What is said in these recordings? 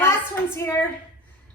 Last one's here.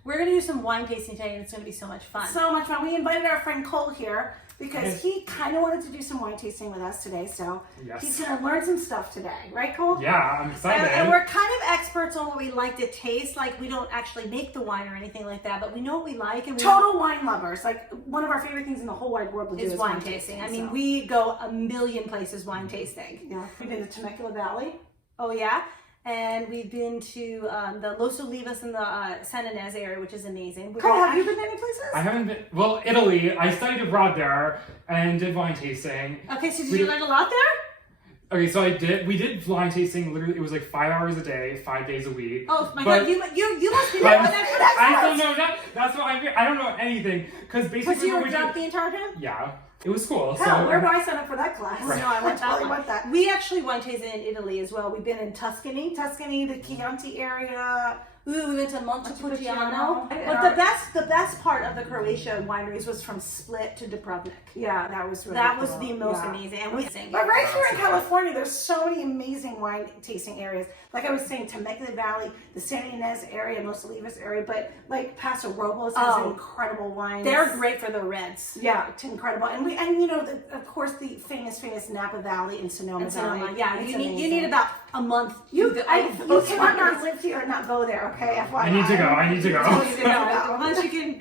We're going to do some wine tasting today, and it's going to be so much fun. So much fun. We invited our friend Cole here because he kind of wanted to do some wine tasting with us today. So he's going to learn some stuff today. Right, Cole? Yeah, I'm excited. And we're kind of experts on what we like to taste. Like, we don't actually make the wine or anything like that, but we know what we like. And Total wine lovers. Like, one of our favorite things in the whole wide world is wine tasting. I mean, we go a million places wine tasting. Yeah. We've been to Temecula Valley. Oh, yeah? And we've been to the Los Olivos in the San Ynez area, which is amazing. Cole, have you been to any places? I haven't been, well, Italy. I studied abroad there and did wine tasting. Okay, so did you learn a lot there? Okay, so we did wine tasting, literally, it was like 5 hours a day, 5 days a week. Oh my God, you must be knowing that. I don't know, that's what I don't know anything, because basically. Was you were drunk the entire time? Yeah, it was cool. Hell, where do I sign up for that class? Right. No, I went totally want that. We actually wine tasted in Italy as well. We've been in Tuscany, the Chianti area. Ooh, we went to Montepulciano. But the best part of the Croatia wineries was from Split to Dubrovnik. Yeah, that was really That cool. was the most amazing. And but right here in California, there's so many amazing wine tasting areas. Like I was saying, Temecula Valley, the San Ynez area, Los Olivos area, but like Paso Robles has incredible wines. They're great for the reds. Yeah, it's incredible. And you know, of course, the famous Napa Valley and Sonoma Valley. Yeah, you need about a month. You cannot not live here and not go there. Okay, FYI. I need to go.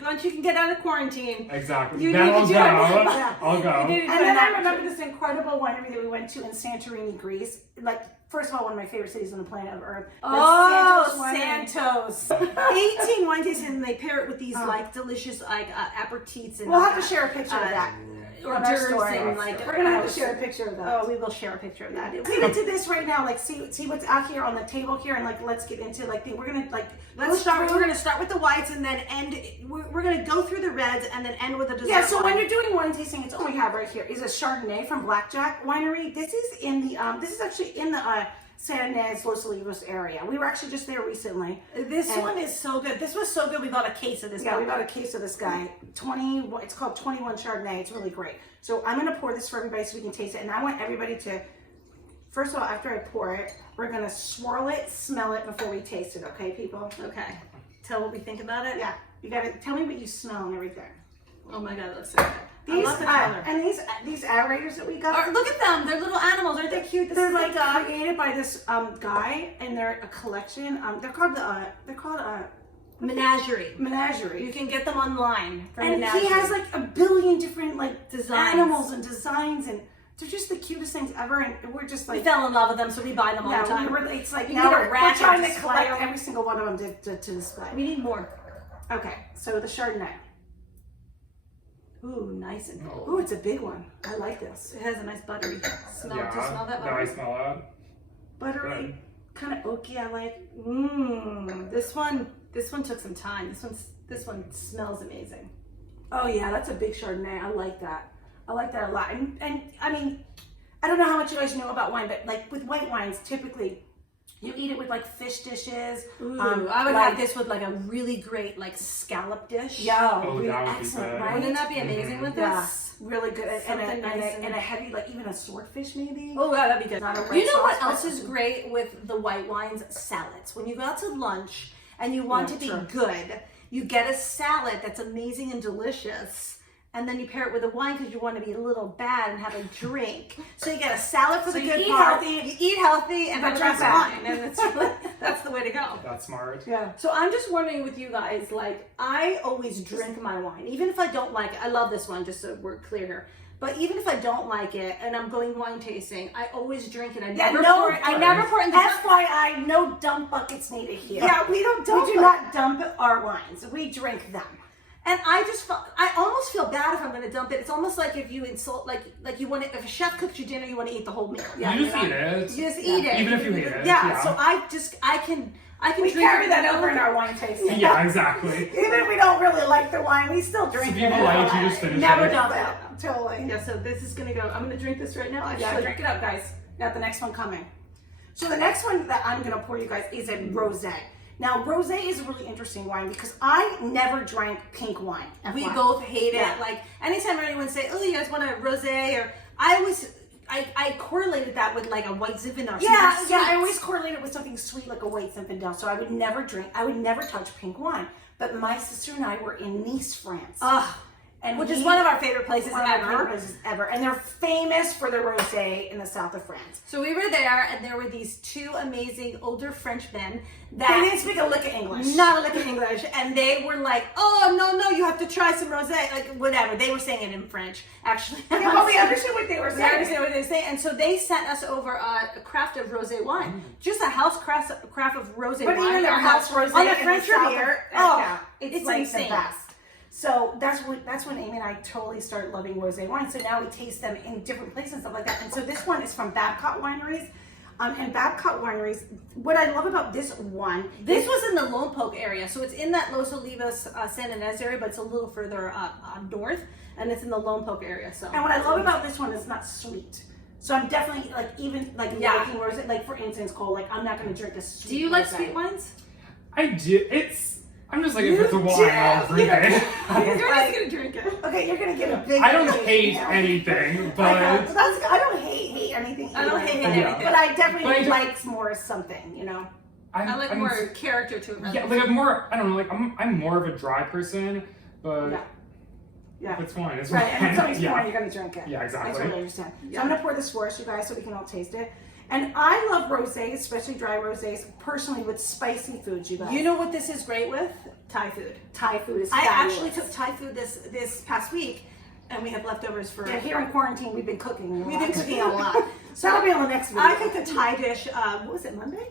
Once you can get out of quarantine. Exactly. Then I'll go. I'll go. And then I remember this incredible winery that we went to in Santorini, Greece. Like, first of all, one of my favorite cities on the planet of Earth. Santos. 18 wine tastings, and they pair it with these like delicious like aperitifs. And we'll have to share a picture of that. Or and like we're gonna have to share a picture of that. Oh, we will share a picture of that. Get into this right now. Like, see what's out here on the table here, and like let's get into like we're gonna like let's start. We're gonna start with the whites and then end. We're gonna go through the reds and then end with a dessert. Yeah. So when you're doing wine tasting, it's all we have right here is a Chardonnay from Blackjack Winery. This is in the this is actually in the San Ynez, Los Olivos area. We were actually just there recently. This one is so good. This was so good. We bought a case of this. Yeah, we bought a case of this guy. It's called 21 Chardonnay. It's really great. So I'm gonna pour this for everybody so we can taste it. And I want everybody to, first of all, after I pour it, we're gonna swirl it, smell it before we taste it. Okay, people? Okay. Tell what we think about it. Yeah. You gotta tell me what you smell and everything. Oh my God, that looks so good. I love the color. And these aerators that we got. Look at them. They're little animals. Aren't they cute? They're like created by this guy, and they're a collection. They're called Menagerie. Menagerie. You can get them online. And he has like a billion different like animals and designs, and they're just the cutest things ever. And we're just like we fell in love with them, so we buy them all the time. It's like you now we're trying to collect every single one of them to display. We need more. Okay, so the Chardonnay. Ooh, nice and bold. Ooh, it's a big one. I like this. It has a nice buttery smell. Yeah, Do you smell that? no, I smell it. Buttery, kind of oaky. I like. This one took some time. This one smells amazing. Oh yeah, that's a big Chardonnay. I like that. I like that a lot. And I mean, I don't know how much you guys know about wine, but like with white wines, typically you eat it with like fish dishes. Ooh, I would have this with like a really great like scallop dish. Yeah, really that would excellent, be good. right? Wouldn't that be amazing with this? Really good. And Something a heavy, like even a swordfish maybe. Oh yeah, that'd be good. Not a red You know what sauce, else is great with the white wines? Salads. When you go out to lunch and you want to be good, you get a salad that's amazing and delicious. And then you pair it with a wine because you want to be a little bad and have a drink. So you get a salad for the good part. You eat healthy and then drink wine, and that's the way to go. That's smart. Yeah. So I'm just wondering with you guys, like I always drink my wine, even if I don't like it. I love this one, just so we're clear here. But even if I don't like it and I'm going wine tasting, I always drink it. I never pour it in the FYI, no dump buckets needed here. Yeah, we don't dump. We do not dump our wines. We drink them. And I almost feel bad if I'm going to dump it. It's almost like if you insult, like you want to, if a chef cooks you dinner, you want to eat the whole meal. Yeah, you just eat it. You just eat it. Even if you hate it. Yeah, so I can we drink carry that over in our wine tasting. Yeah, exactly. Even if we don't really like the wine, we still drink it. People like you just finish Never it. dump it. Totally. Yeah, so this is going to go. I'm going to drink this right now. Yeah, drink it up, guys. Got the next one coming. So the next one that I'm going to pour you guys is a rosé. Now, rosé is a really interesting wine because I never drank pink wine. We both hate it. Like anytime anyone say, "Oh, you guys want a rosé?" or I I correlated that with like a white Zinfandel. Yeah, something yeah. I sweet. always correlate it with something sweet like a white Zinfandel. So I would never touch pink wine. But my sister and I were in Nice, France. Ugh. And Which is one of our favorite places one of our favorite ever. places ever. And they're famous for their rosé in the south of France. So we were there, and there were these two amazing older French men They that didn't speak a lick of English. not a lick of English, and they were like, "Oh no, you have to try some rosé," like whatever. They were saying it in French, actually. Yeah, but we understood what they were We saying. understand what they were saying, and so they sent us over a craft of rosé wine, just a house craft of rosé But wine. even their house rosé on the in French the south of- Riviera. yeah, it's like insane. the best. So that's when Amy and I totally started loving rosé wine. So now we taste them in different places and stuff like that. And so this one is from Babcock Wineries. And Babcock Wineries, what I love about this one, This was in the Lompoc area, so it's in that Los Olivos, San Ynez area, but it's a little further north, and it's in the Lompoc area. So, and what I love about this one is not sweet. So I'm definitely like even like Yeah. liking rosé. Like for instance, Cole, like I'm not going to drink a sweet. do you like rosé. sweet wines? I do. I'm just like, if You it's a wine, do. I'll drink it. You're just gonna drink it. Okay, you're gonna get a big. I don't taste hate now. anything, I know, but that's, I don't hate anything. I don't either. hate Yeah. anything. But I definitely But I do- like more something, you know. I like I'm more character to it. Yeah, like I'm more. I don't know. Like I'm more of a dry person, but Yeah. Yeah. it's fine. It's Right, fine. and if somebody's yeah. pouring, you're gonna drink it. Yeah, exactly. I totally understand. So Yeah. I'm gonna pour this for us, you guys, so we can all taste it. And I love rosés, especially dry rosés, personally with spicy foods, you guys. You know what this is great with? Thai food. Thai food is I fabulous. actually took Thai food this past week, and we have leftovers for. Yeah, here in quarantine, we've been cooking. We've been cooking a lot. So that'll be on the next video. I cooked a Thai dish. What was it, Monday?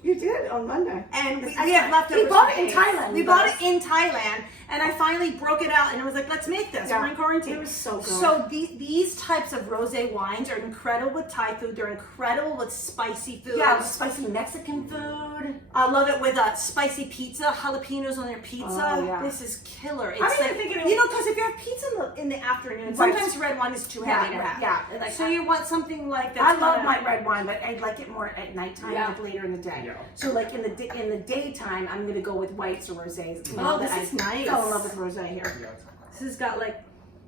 You did on Monday. And we I have thought- leftovers. we bought for it in days. Thailand, We you bought guys. it in Thailand, and I finally broke it out, and it was like, let's make this. Yeah. We're in quarantine. It was so good. So these types of rosé wines are incredible with Thai food. They're incredible with spicy food. Yeah, spicy Mexican food. I love it with a spicy pizza, jalapenos on your pizza. Oh, yeah. This is killer. It's I didn't like, think it you was- know, because if you have pizza in the afternoon, Right. sometimes red wine is too heavy Yeah, to have. yeah, like so that. you want something like that. I love my red wine, but I like it more at nighttime, Yeah. like later in the day. Yeah. So like in the daytime, I'm gonna go with whites or rosés. You Oh, know this that is I nice. Fell in love with rosé here. Yeah. This has got like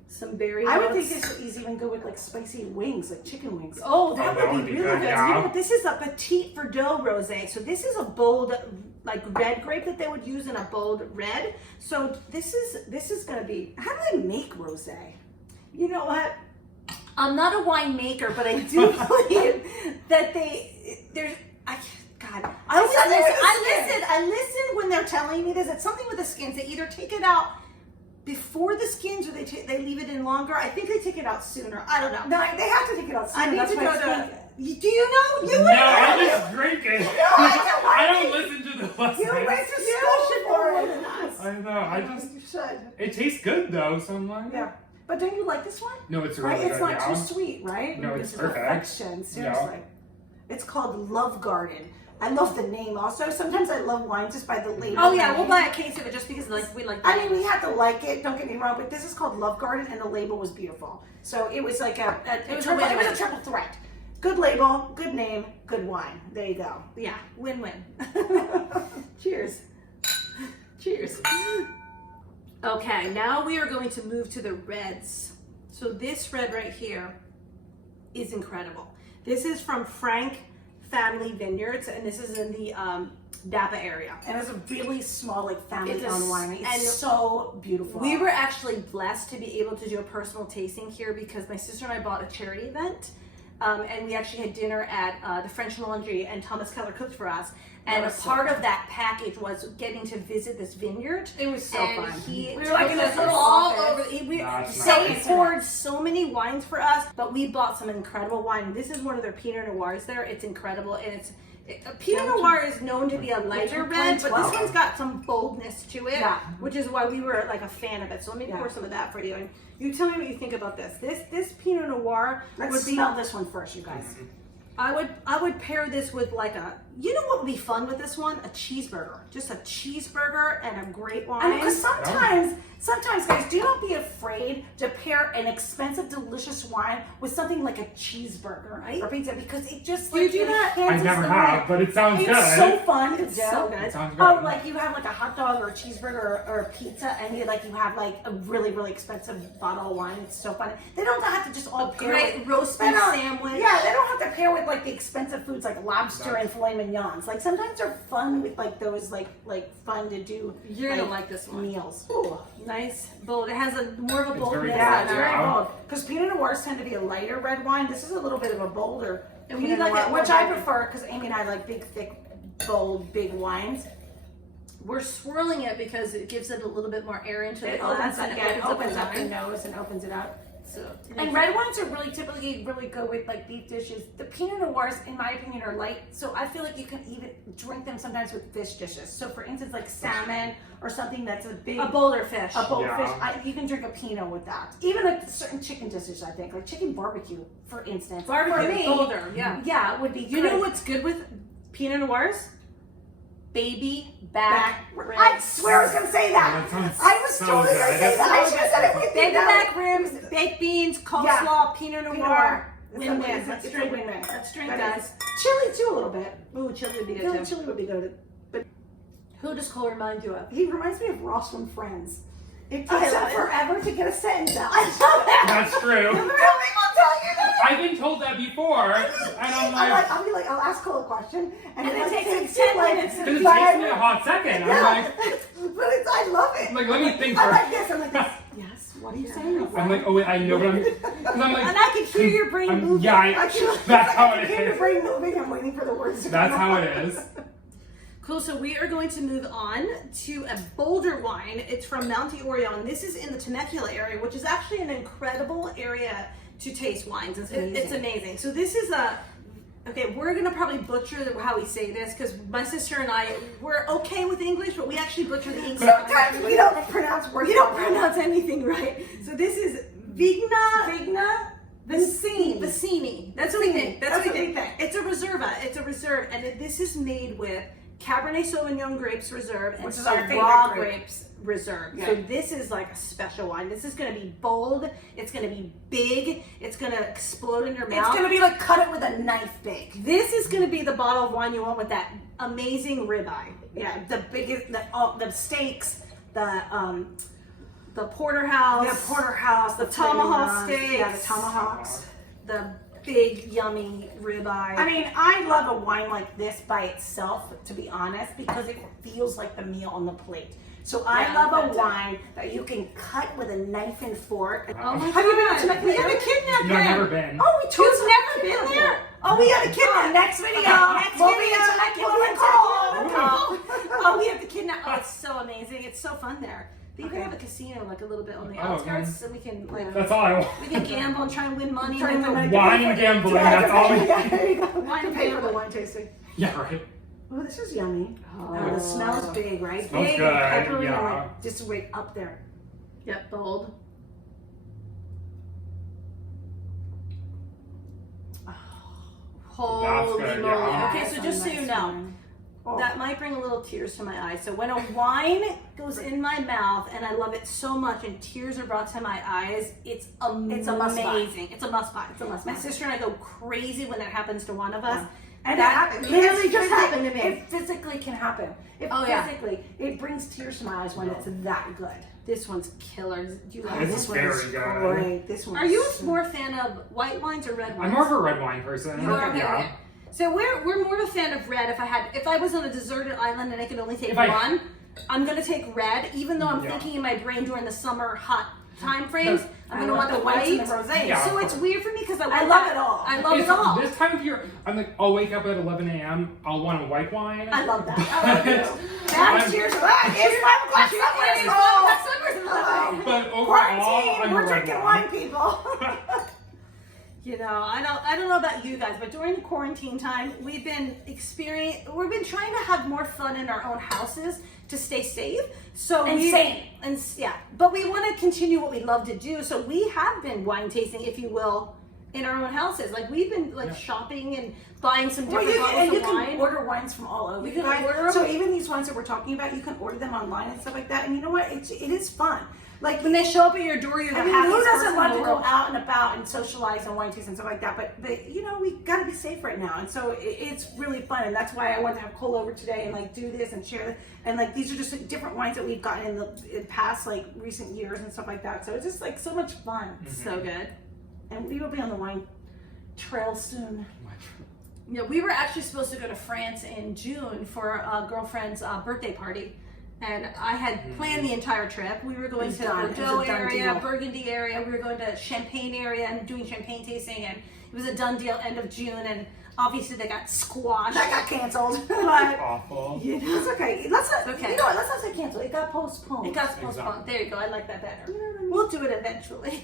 some berry. I would notes. think this is even good with like spicy wings, like chicken wings. Oh, that would be really good. yeah. You know what? This is a Petit Verdot rosé. So this is a bold, like red grape that they would use in a bold red. So this is gonna be. How do they make rosé? You know what? I'm not a winemaker, but I do believe that there's. God, I listen when they're telling me this. It's something with the skins. They either take it out before the skins, or they leave it in longer. I think they take it out sooner. I don't know. No, they have to take it outside. I need That's to why go it's to. good. Do you know? You No, would I know. just drink it. I I don't listen to the You lessons. went to You school should for know more it. than us. I know. I just. You should. It tastes good though, so I'm like. Yeah. But don't you like this one? No, it's Right? really It's good. not Yeah. too sweet, right? No, it's This is perfect. perfection, seriously. It's called Love Garden. I love the name also. Sometimes I love wine just by the label. Oh yeah, we'll buy a case of it just because we like. I mean, we had to like it. Don't get me wrong, but this is called Love Garden, and the label was beautiful. So it was like it was a triple threat. Good label, good name, good wine. There you go. Yeah, win-win. Cheers. Cheers. Okay, now we are going to move to the reds. So this red right here is incredible. This is from Frank Family Vineyards, and this is in the Napa area. And it's a really small, like family-owned winery. It's and so beautiful. We were actually blessed to be able to do a personal tasting here because my sister and I bought a charity event. And we actually had dinner at the French Laundry, and Thomas Keller cooked for us. And a was so part of that package was getting to visit this vineyard. It was so and fun. He We were like took in us this little all office. over. That's So he nice. poured so many wines for us, but we bought some incredible wine. This is one of their Pinot Noirs there. It's incredible, and Pinot Noir is known to be a lighter red, but this one's got some boldness to it, Yeah. which is why we were like a fan of it. So let me pour some of that for you, and you tell me what you think about this. This Pinot Noir Let's would be. smell this one first, you guys. I would pair this with like a You know what would be fun with this one? A cheeseburger. Just a cheeseburger and a great wine. Because sometimes, guys, do not be afraid to pair an expensive, delicious wine with something like a cheeseburger, Right? Or pizza, because it just Do you do that? I never have, but it sounds It's good. so fun to do. It's so good. It sounds good. Oh, like you have like a hot dog or a cheeseburger or a pizza, and you have like a really, really expensive bottle of wine. It's so fun. They don't have to just all pair Great with, roast they beef don't- sandwich. Yeah, they don't have to pair with like the expensive foods like lobster and filet mignons. Like sometimes they're fun with like those like fun to do. You're gonna like this one. Meals. Ooh. Nice, bold. It has a more of a It's boldness. very Yeah, bold, it's very yeah. bold. Because Pinot Noirs tend to be a lighter red wine. This is a little bit of a bolder And we Pinot like Noir, it more which I bold. prefer because Amy and I like big, thick, bold, big wines. We're swirling it because it gives it a little bit more air into the It glass. opens up the the wine. nose and opens it up. So, And red wines are really typically really good with like beef dishes. The Pinot Noirs, in my opinion, are light, so I feel like you can even drink them sometimes with fish dishes. So, for instance, like salmon or something that's a big, a bolder fish. a bold Yeah. fish, you can drink a Pinot with that. Even a certain chicken dishes, I think, like chicken barbecue, for instance. Barbecue, For me, bolder, yeah. yeah, it would be. You good. know what's good with Pinot Noirs? Baby back ribs. I swear I was gonna say that. That sounds I was so totally gonna good. say that. I should have said it with you. Baby now. back ribs, baked beans, coleslaw, Pinot Pinot Noir. Noir. Win-win. It's Let's a drink. win-win. Let's drink, That guys. is. Chili too, a little bit. Ooh, chili would be I good feel too. like chili would be good. But Who does Cole remind you of? he reminds me of Ross from Friends. It I takes love him it. forever to get a sentence out. I love it. That's true. Real people tell you that. I've been told that before, and I'm like, I'll ask Cole a question, and it takes him takes 10 like minutes to because it five takes me a hot second. I'm like, but I love it. like, let me think I for. like this. I'm like this. Yes. What are you saying? I'm like, oh wait, I know what I'm. Cause I'm like, And I can hear your brain moving. yeah, I can, that's how I it can hear your is. brain moving. I'm waiting for the words to That's come how out. it is. Cool, so we are going to move on to a bolder wine. It's from Monte Orion. This is in the Temecula area, which is actually an incredible area to taste wines. It's amazing. So this is okay, we're gonna probably butcher how we say this because my sister and I, we're okay with English, but we actually butcher the English. Sometimes we don't pronounce words. We don't pronounce anything right. So this is Vigna Vigna Vicini. Vicini. Vicini. That's what we think. That's what we think. think. It's a Reserva. It's a reserve, and this is made with Cabernet Sauvignon grapes reserve and Which is our Syrah favorite grape. grapes reserve. Yeah. So this is like a special wine. This is going to be bold. It's going to be big. It's going to explode in your mouth. It's gonna be like cut it with a knife big. This is going to be the bottle of wine you want with that amazing ribeye. Yeah, the biggest, the steaks, the porterhouse, porterhouse, the tomahawk steaks, yeah, the steaks. tomahawks. the big yummy ribeye. I mean, I love a wine like this by itself, to be honest, because it feels like the meal on the plate. So I Yeah, love a that's it. wine that you can cut with a knife and fork. Oh my Have you been God. to Temecula? We have a kidnap No, him. never been. Oh, we told You've never been there? Oh, we had a kidnap. Next video. Next we'll video. be in Temecula We'll be with in Cole. Oh, we have the kidnap. Oh, it's so amazing. It's so fun there. They even have a casino like a little bit on the Oh, outskirts, okay. so we can like That's all I want. we can gamble and try and win money. Try and win money. Wine and gambling, that's all we There you go. Wine To pay for and the wine tasting. Yeah, right. Oh, this is yummy. Oh, the smell is big, right? Smells Big good, and peppery and yeah. like just right up there. Yep, bold. Holy good, moly. yeah. Okay, so just so you know, Oh. that might bring a little tears to my eyes. So when a wine goes in my mouth and I love it so much and tears are brought to my eyes, it's amazing. It's a must buy. It's a must buy. It's a must My buy. sister and I go crazy when that happens to one of us. Yeah. And That it literally it's just happened to me. It physically can happen. Oh, yeah. It brings tears to my eyes when it's that good. This one's killer. Do you like It's this one? very is good. great. This one. Are you more a fan of white wines or red wines? I'm more of a red wine person. You are? Yeah. Okay. So we're more of a fan of red. If I was on a deserted island and I could only take If I- one, I'm gonna take red. Even though I'm Yeah. thinking in my brain during the summer hot time frames, I'm gonna I want the whites white. and the rosé. Yeah. So it's weird for me because I love it all. I love It's- it all. This time of year, I'm like, I'll wake up at 11 a.m. I'll want a white wine. I love that. Now, cheers to that. It's 5 o'clock somewhere. But overall, Quarantine. I'm We're a red drinking wine. wine, people. You know, I don't know about you guys, but during the quarantine time, we've been trying to have more fun in our own houses to stay safe. So And sane. yeah, but we want to continue what we love to do. So we have been wine tasting, if you will, in our own houses. Like we've been like shopping and buying some Well, different bottles you of can wine. order wines from all over. You You can guys. order 'em. So even these wines that we're talking about, you can order them online and stuff like that. And you know what? It is fun. Like When they show up at your door, you're the I mean, happiest who doesn't person want in to the go world. out and about and socialize and wine taste and stuff like that? But you know, we got to be safe right now, and so it's really fun, and that's why I wanted to have Cole over today and like do this and share this. And like these are just like, different wines that we've gotten in the past like recent years and stuff like that. So it's just like so much fun, So good. and we will be on the wine trail soon. Yeah, we were actually supposed to go to France in June for a girlfriend's birthday party. And I had planned the entire trip. We were going was to done. It was a Bordeaux done area, deal. Burgundy area. We were going to Champagne area and doing champagne tasting. And it was a done deal end of June. And obviously they got squashed. That got canceled, but Awful. you know, it's okay. Let's not. Okay. You know what? Let's not say canceled. It got postponed. It got Exactly. postponed. There you go. I like that better. You know what I mean? We'll do it eventually.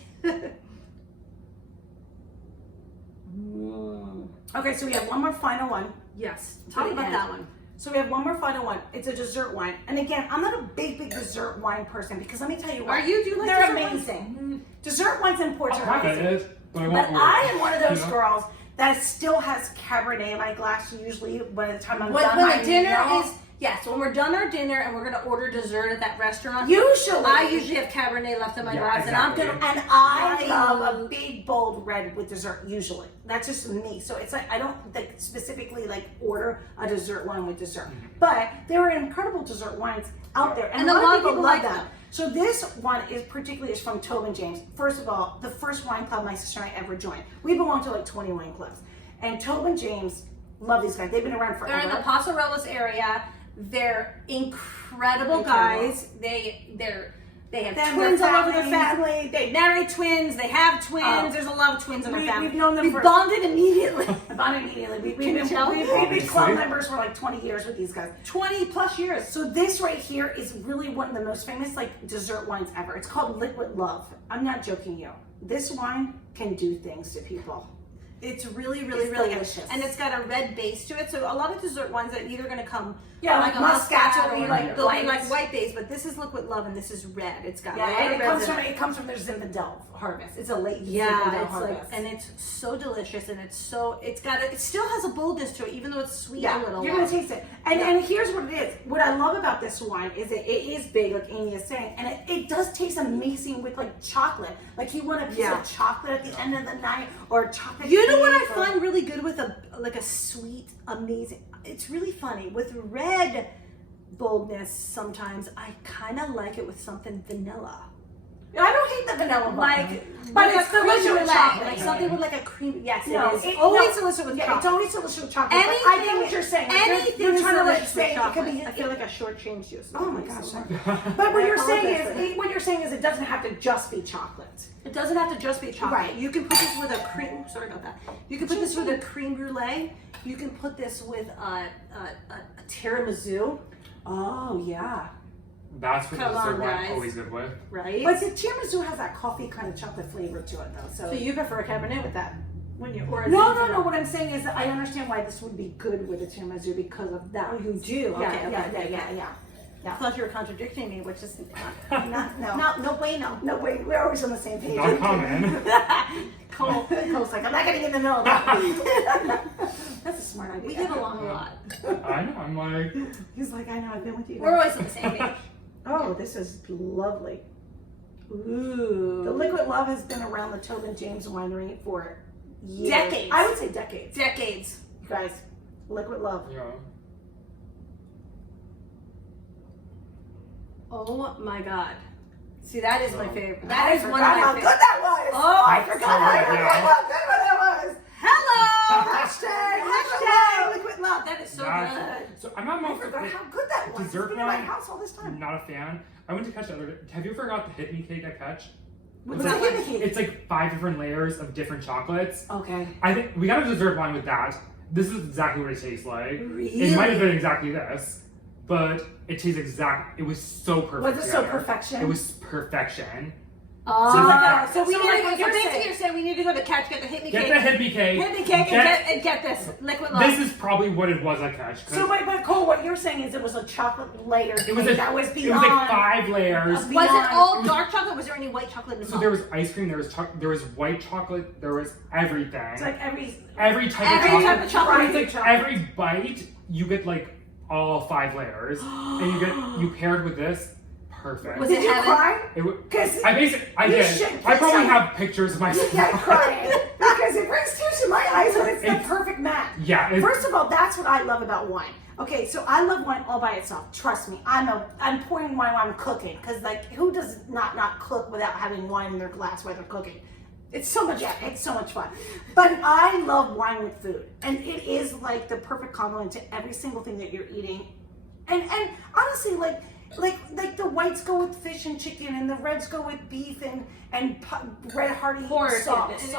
Okay, so we have one more final one. Yes. To Talk the about end. that one. So we have one more final one. It's a dessert wine. And again, I'm not a big dessert wine person because let me tell you what. Are you? Do you like They're dessert wines? amazing. Dessert wines and ports I'll are have amazing. it, but I But won't I order. am one of those You know? girls that still has Cabernet in my glass usually by the time I'm When, done when my the dinner meal. is, yes, when we're done our dinner and we're going to order dessert at that restaurant, Usually. I usually have Cabernet left in my Yeah, glass, exactly. and I'm gonna. And I I- love a big bold red with dessert usually. That's just me. So it's like I don't like specifically like order a dessert wine with dessert. But there are incredible dessert wines out there, and, a lot of people love them. So this one is particularly is from Tobin James. First of all, the first wine club my sister and I ever joined. We belong to like 20 wine clubs, and Tobin James love these guys. They've been around forever. They're in the Paso Robles area. They're incredible Incredible. guys. They have Them, twins their all over their families. family. They married twins. They have twins. Oh. There's a lot of twins in their We- family. we've known them We for- bonded immediately. About immediately. We've Can you been, tell? we've been Obviously. club members for like 20 years with these guys. 20 plus years. So this right here is really one of the most famous like dessert wines ever. It's called Liquid Love. I'm not joking you. This wine can do things to people. It's really, really, It's really delicious. good. And it's got a red base to it. So a lot of dessert wines are either going to come Yeah, like like a Muscat or or like, they'll be white. like white base, but this is Liquid Love and this is red. It's got a Yeah, lot and of it red comes in from their Zinfandel harvest. It's a late Yeah, Zinfandel it's like, harvest. and it's so delicious, and it still has a boldness to it, even though it's sweet a yeah, little. you're gonna taste it. And Yeah. and here's what it is. What I love about this wine is it is big, like Amy is saying, and it does taste amazing with like chocolate. Like you want a piece Yeah. of chocolate at the end of the night or chocolate. You know what I cake or- find really good with a sweet, amazing. It's really funny with red boldness. Sometimes I kind of like it with something vanilla. I don't hate the vanilla Like, but like it's a cream delicious with brulee, chocolate. like something with like a cream. Yes, No, it is. it- Always no. delicious with Yeah, chocolate. it's always delicious with chocolate. but I get what you're saying. Like, Anything you're is trying to like delicious with say it could chocolate. be. I feel like I shortchanged you. Oh my gosh! So But what I you're saying apologize for is, what you're saying is, it doesn't have to just be chocolate. it doesn't have to just be chocolate. Right. You can put this with a cream. Sorry about that. You can put this with a cream brulee. You can put this with a tiramisu. Oh yeah. That's what Come dessert on, wine guys. always good with. Right. But the tiramisu has that coffee kind of chocolate flavor to it, though. so you prefer a Cabernet with that? When you or a No. Zinfandel? What I'm saying is that I understand why this would be good with a tiramisu because of that. Oh, you do? Yeah, Okay, yeah, okay, yeah, okay. yeah. I thought you were contradicting me, which is No way, no. No way. We're always on the same page. Not common. Cole's like, I'm not getting in the middle of that. That's a smart idea. We get along a lot. I know. I'm like, He's like, I know. I've been with you. We're always on the same page. Oh, this is lovely. Ooh. The Liquid Love has been around the Tobin James Winery for years. Decades. I would say decades. Decades. You guys, Liquid Love. you know. Oh my god. See, that is my favorite. I That is one of forgot my how good favorites. that was. Oh, I forgot how good that was. Hello! Hashtag Liquid Love. That is so That's- good. So I'm not I most forgot how good that was. Dessert It's been in my wine? house all this time. I'm not a fan. I went to Catch the other day. Have you ever got the Hit Me cake at Catch? What's It's that like- indicating? It's like 5 different layers of different chocolates. Okay. I think we got a dessert wine with that. This is exactly what it tastes like. Really? It might have been exactly this, but it tastes exact. It was so perfect. Was it so together. perfection? It was perfection. So we so need like to go. what So you're basically, saying- you're saying we need to go to Catch, get the Hit Me Get Cake. the Hit Me Cake. Hit Me Cake and get this Liquid Love. This is probably what it was at Catch. 'cause So, but Cole, what you're saying is it was a chocolate layer it was cake that was it beyond. was like 5 layers. was it beyond- all dark chocolate? Was there any white chocolate involved? So there was ice cream, there was white chocolate, there was everything. It's like every type Every of chocolate. type of chocolate. It's like Chocolate. every bite you get like all 5 layers, and you paired with this. Perfect. Was Did it you heaven? cry? Because I You did. should I get probably some- have pictures of You myself. kept crying because it brings tears to my eyes when it's the It's- perfect match. Yeah. First of all, that's what I love about wine. Okay, so I love wine all by itself. Trust me, I'm pouring wine while I'm cooking because like who does not cook without having wine in their glass while they're cooking? It's so much fun. But I love wine with food, and it is like the perfect complement to every single thing that you're eating. And honestly, like the whites go with fish and chicken, and the reds go with beef and red hearty Pork, sausage.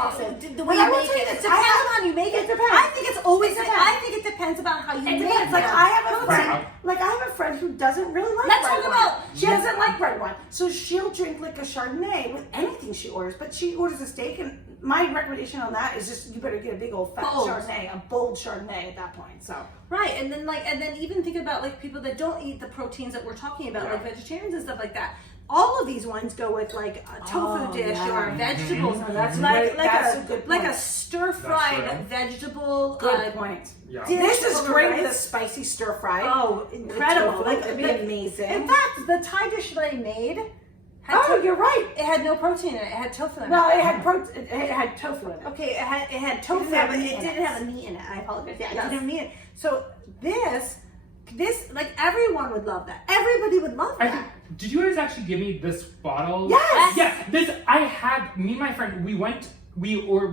the way But I you will make tell you it. It this, depends I have- on how you make it. It depends. I think it's always. It depends. I think it depends about how you It make depends. it. Like I have a Wow. friend, who doesn't really like Let's red talk wine. about- She doesn't like red wine, so she'll drink like a Chardonnay with anything she orders. But she orders a steak, and my recommendation on that is just you better get a big old fat Bold. Chardonnay, a bold Chardonnay at that point. So Right, and then even think about like people that don't eat the proteins that we're talking about, Yeah. like vegetarians and stuff like that. All of these wines go with like a tofu Oh, dish yeah. or vegetables. No, that's like great. That's a a good like a point. stir That's fried true. vegetable. good point. Yeah. dish This is over great rice. with a spicy stir fry. Oh, incredible! Like it'd be like- amazing. In fact, the Thai dish that I made had Oh, you're right. it had no protein in it. It had tofu in it. No, it had it had tofu in it. Okay, it had tofu, didn't have but meat it in didn't it. have a meat in it. I apologize. Yeah, Yes. it didn't have meat in it. So this like everyone would love that. Everybody would love I that. think, did you guys actually give me this bottle? Yes. Yeah. This I had. Me and my friend. We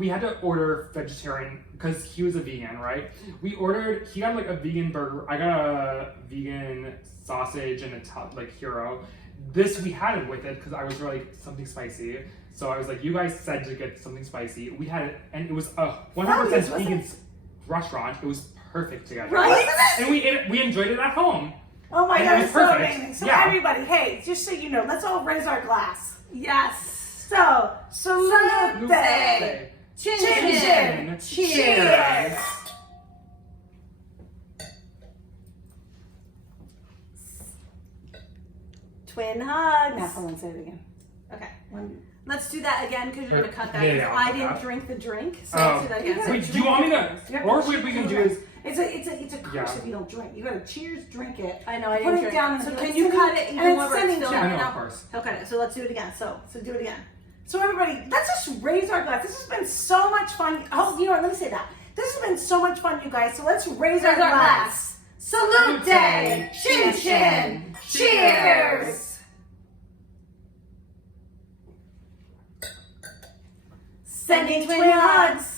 had to order vegetarian because he was a vegan, right? We ordered. He got like a vegan burger. I got a vegan sausage and like hero. This we had it with it because I was like something spicy. So I was like, you guys said to get something spicy. We had it, and it was a 100% Fabulous, wasn't vegan restaurant. It was perfect together. Right? And we ate it, we enjoyed it at home. Oh my And it god, was it's so perfect. amazing. So Yeah. everybody, hey, just so you know, let's all raise our glass. Yes. So, salute. Salute. Chin Chin chin. chin. Cheers. Twin hugs. Now, hold on, say it again. Okay. One. Let's do that again because you're gonna cut that. Yeah, 'cause yeah, I'll I cut didn't that. drink the drink, so Oh. let's do that again. So Wait, do you want me to? You have Or to what we can cheers. do is. It's a curse Yeah. if you don't drink. You gotta cheers, drink it. I know I Put didn't it drink. down So and can it's you sending- cut it even and it's more? sending Still to- I right know, now? of course. He'll cut it. So let's do it again. So do it again. So everybody, let's just raise our glass. This has been so much fun. Oh, you know what? Let me say that. This has been so much fun, you guys. So let's raise our glass. Salute day. Chin chin. Cheers. Sending twin hugs.